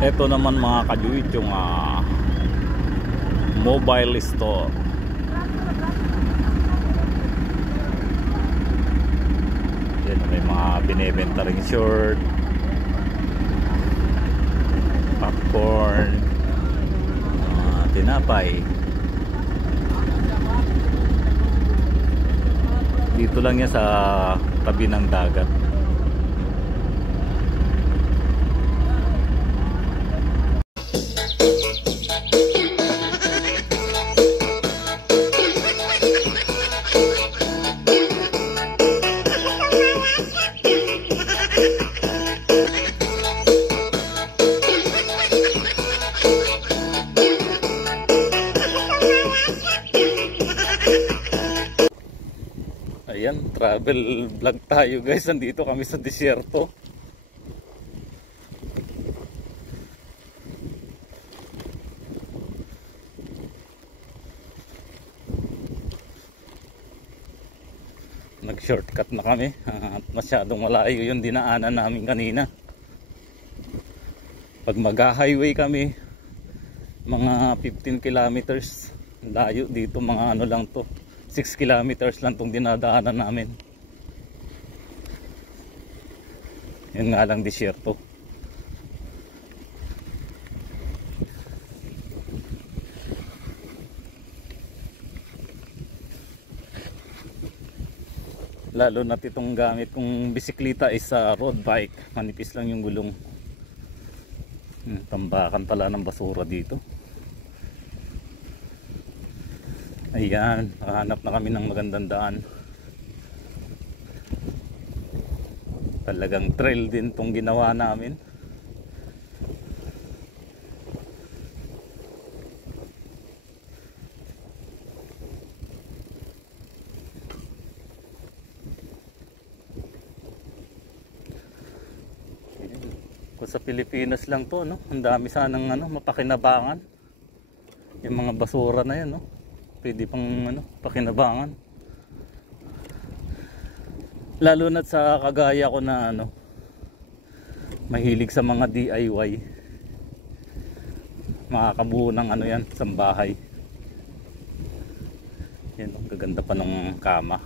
Ito naman mga kajuit yung mobile store. Yan, may mga binebenta ring short, popcorn, tinapay. Dito lang yan sa tabi ng dagat. Ayan, travel vlog tayo guys. Nandito kami sa disyerto. Nag-shortcut na kami at masyadong malayo yung dinaanan namin kanina. Pag mag-highway kami, mga 15 kilometers. Layo dito, mga ano lang to, 6 kilometers lang tong dinadaanan namin. Yun nga lang, disyerto. Lalo na itong gamit kong bisikleta is road bike. Manipis lang yung gulong. Tambakan pala ng basura dito. Ayan, nakahanap na kami ng magandang daan. Talagang trail din tong ginawa namin. Kung sa Pilipinas lang to, no? Ang dami sanang mapakinabangan. Yung mga basura na yan, no? Pwede pang pakinabangan. Lalo na sa kagaya ko na mahilig sa mga DIY. Makakabuo ng yan, sambahay. Yan, gaganda pa ng kama.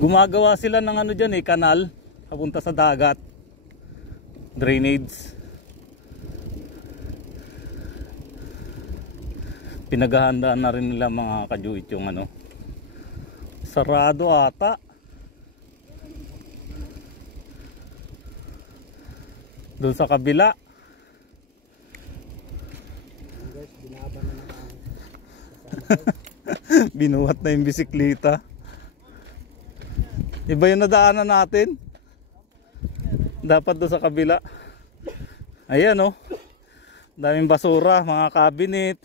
Gumagawa sila ng dyan kanal papunta sa dagat, drainage. Pinaghahandaan na rin nila mga kajuit yung sarado ata doon sa kabila. Binuhat na yung bisikleta. Iba yung nadaanan natin. Dapat doon sa kabila. Ayan daming basura, mga cabinet.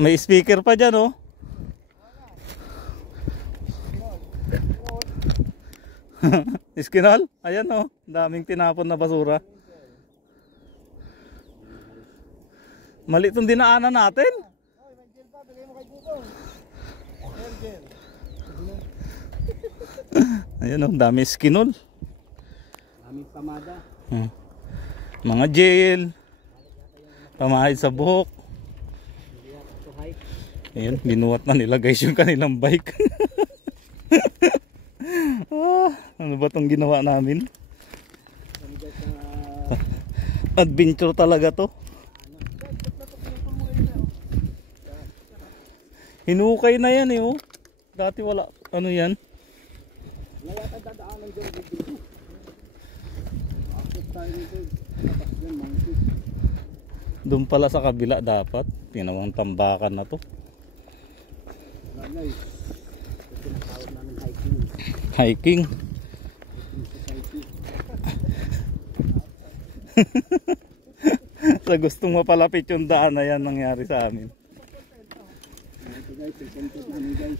May speaker pa dyan Iskinal? Ayan daming tinapon na basura. Mali itong dinaanan natin. Ayan oh, dami skinol. Daming pamada. Mga gel. Pamahid sa buhok. Ayan, binuhat na nila guys yung kanilang bike. Ano ba tong ginawa namin? Adventure talaga to. Hinukay na yan eh oh. Dati wala. Ano yan? Wala ka dadaanan dyan dito. Akit tayo dito. Doon pala sa kabila dapat. Tinawang tambakan na to. Lalay. Ito tinatawag namin hiking. Hiking. Sa gustong mapalapit yung daan na yan nangyari sa amin. Ito guys, i-content namin guys.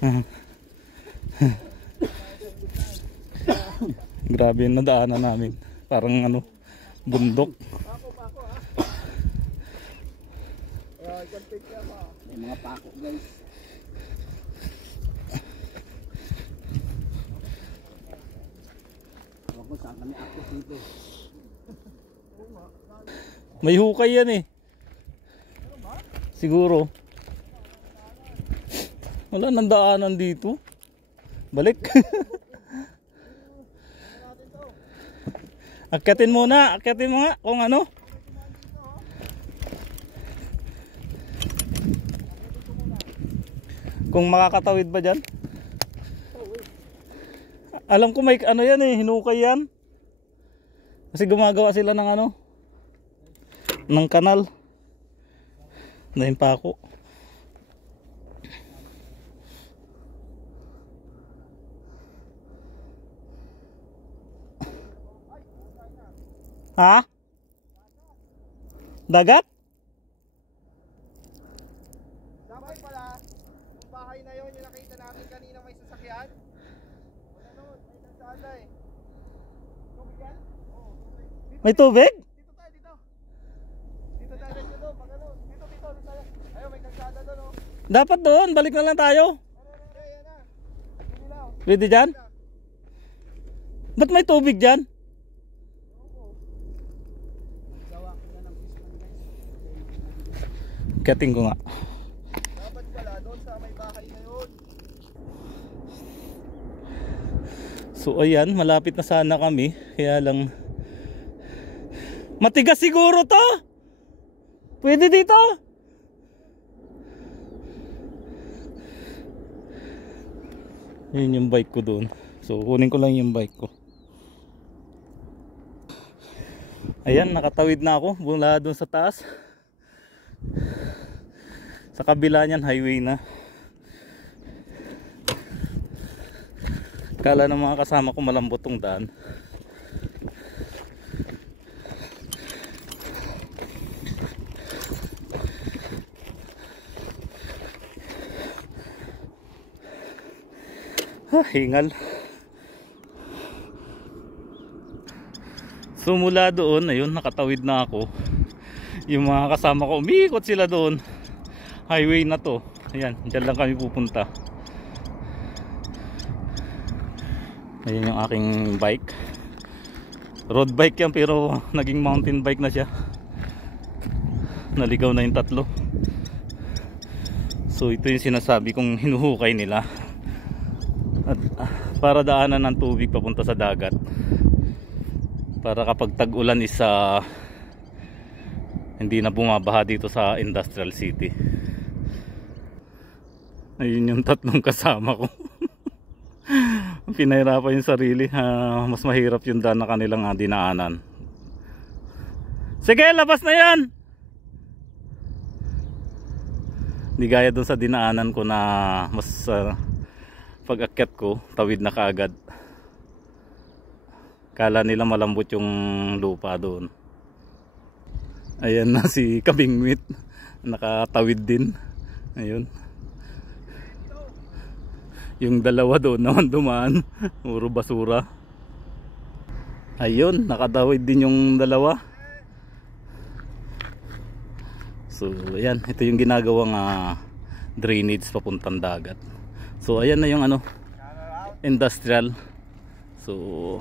Grabe yung nadaanan namin. Parang ano, bundok. May mga pako guys. Huwag mo saan kami akit dito. May hukay yan eh. Siguro. Wala nang daanan dito. Balik. Akyatin muna. Akyatin mo nga kung ano. Kung makakatawid ba dyan. Alam ko may ano yan eh. Hinukay yan. Kasi gumagawa sila ng ano. Ng kanal. Dahil pa ako. Ha? Dagat? Dapat pala, yung bahay na yun, yung nakita namin kanina may sasakyan. Wala noon, may nagsada eh. Tubig yan? Oo, tubig. May tubig? Dito tayo, dito. Dito tayo, dito, pag ano. Dito tayo. Ayun, may kalsada doon oh. Dapat doon, balik na lang tayo. Ayan na. Hindi na oh. Pwede dyan? Ba't may tubig dyan? Kating ko nga. Dapat pala doon sa may bahay na yun. So ayan, malapit na sana kami. Kaya lang matigas siguro to. Pwede dito. Yun yung bike ko doon. So kunin ko lang yung bike ko. Ayan, nakatawid na ako mula doon sa taas. Sa kabila niyan highway na. Kala ng mga kasama ko malambot tong daan. Hingal. So mula doon, ayun, nakatawid na ako. Yung mga kasama ko, umiikot sila doon. Highway na to. Ayan, dyan lang kami pupunta. Ayan yung aking bike. Road bike yan pero naging mountain bike na siya. Naligaw na yung tatlo. So ito yung sinasabi kong hinuhukay nila. At para daanan ng tubig papunta sa dagat. Para kapag tag-ulan is hindi na bumabaha dito sa industrial city. Ayun yung tatlong kasama ko. Pinahirapan yung sarili. Mas mahirap yung daan na kanilang dinaanan. Sige, labas na yan! Hindi gaya dun sa dinaanan ko na mas pag-akyat ko, tawid na kaagad. Kala nila malambot yung lupa doon. Ayan na si Kabingwit. Nakatawid din. Ayun. Yung dalawa doon naman dumaan. Puro basura. Ayun, nakatawid din yung dalawa. So ayan, ito yung ginagawang drainage papuntang dagat. So ayan na yung ano, industrial. So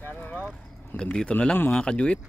Kano route? hanggang dito na lang mga kajuit.